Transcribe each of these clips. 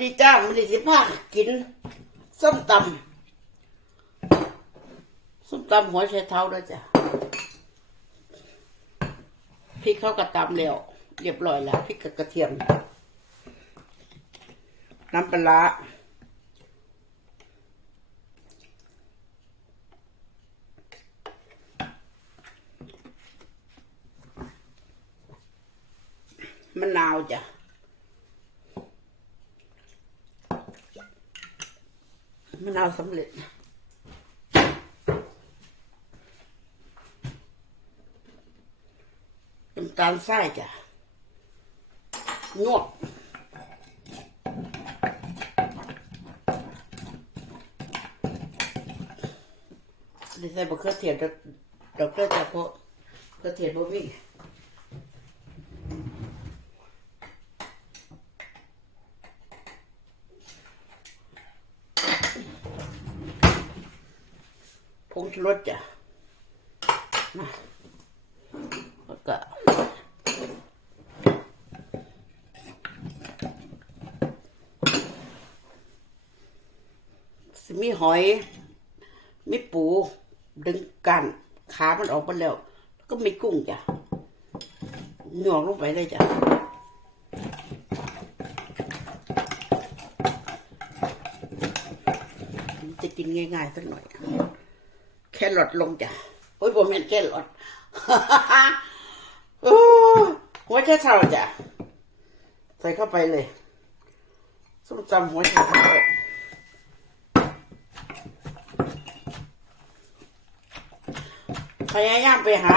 ดีจ้ามันดีสิพากิน ส้มตำส้มตำหัวไชเท้าด้วยจ้ะพริกเขากระตำแล้วเรียบร้อยแล้วพริกกับกระเทียม น้ำปลาร้ามะนาวจ้ะ มะนาวสำเร็จน้ำตาลทรายจ้ะนวดได้ใส่บะเขือเทียมดอกดอกเตอร์จ้ะเพราะเขือเทียมบ่มี งชูรสจ้ะแล้วก็สิมีหอย มีปู ดึงกัน ขามันออกมาแล้วก็มีกุ้งจ้ะหยอกลงไปเลยจ้ะจะกินง่ายๆสักหน่อย แค่หลอดลงจ้ะโอ้ยผมเห็นแค่หลอดโอ้หัวใจเท่าจ้ะ ใส่เข้าไปเลย ส้มตำหัวใจเท่าพยายามไปหา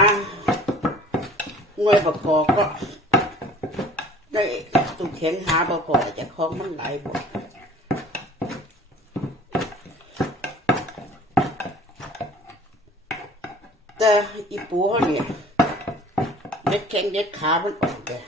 หวยประกอบก็ ได้ตุกเข็งหาประกอบแต่ของมันหลายบ แต่อีปูเขาเนี่ยเด็ดแข็งเด็ดขา มันออกเลย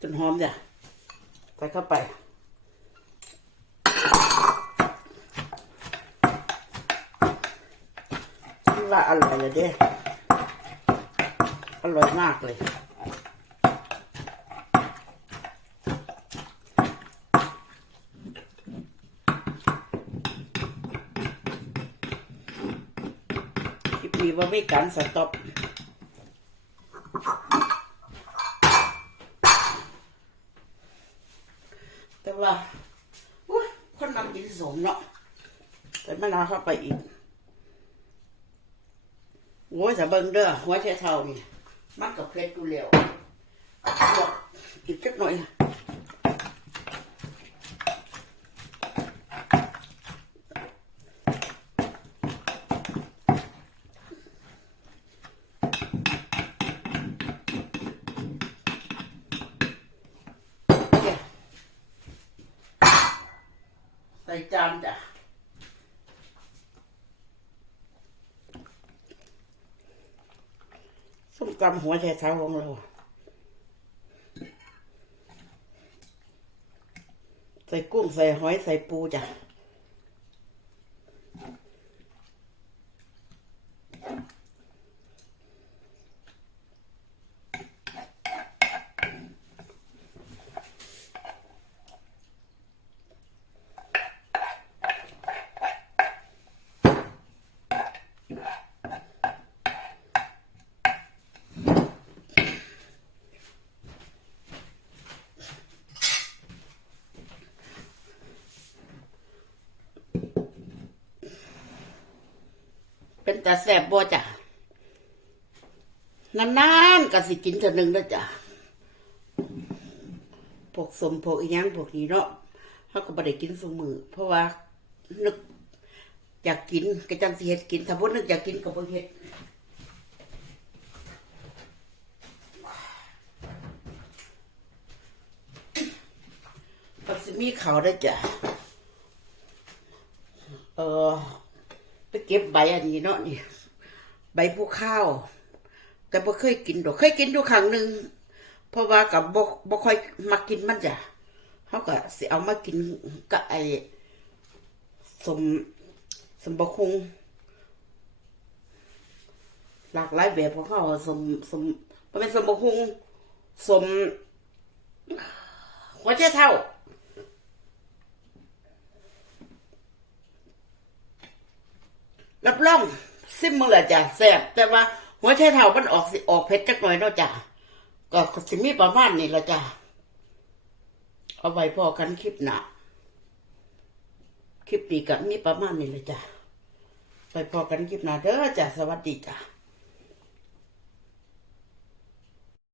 จนหอมจ้ะใส่เข้าไปว่าอร่อยเลยเด้ อร่อยมากเลยคลิปนี้ว่าไม่การสต็อปแต่ว่าอุ๊ยคนนำกินสมเนาะแต่มะนาวเข้าไปอีกโอ้ยจะเบิ่งเด้อหัวไชเท่านี่ มันกับเพชรดูแล้วบวกอีกจักหน่อยเนี่ยใส่จานจ้ะ ส้มตำหัวใจเท้าของเราใส่กุ้งใส่หอยใส่ปูจ้ะ เป็นตาแสบบ่จ้ะนานๆก็สิกินเท่านึงแล้วจ้ะพวกสมพวกอีหยังพวกนี้เนาะเขาก็บ่ได้กินสมือ เพราะว่านึกอยากกินก็จังสิเฮ็ดกิน ถ้าบ่นึกอยากกินก็บ่เฮ็ดก็สิมีเขาได้จ้ะเออ เก็บใบอันนี้เนาะนี่ใบผู้ข้าว แต่บ่เคยกินดอก เคยกินอยู่ครั้งหนึ่งเพราะว่ากับบ่บ่ค่อยมากินมันจ้ะเขาก็สิเอามากินกับไอ้สมสมบคุงหลากหลายแบบของเขาสมสมมันเป็นสมบคุงสมหัวใจเท่า รับรองซิมมือละจ้ะแซ่บแต่ว่า หัวไชเท่ามันออกสิออกเผ็ดจักหน่อยเนาะจ้ะก็สิมีประมาณนี้ละจ้ะเอาไว้พอกันคลิปหน้าคลิปดีกับมีประมาณนี้ละจ้ะไปพอกันคลิปหนาเด้อจ้ะสวัสดีจ้ะ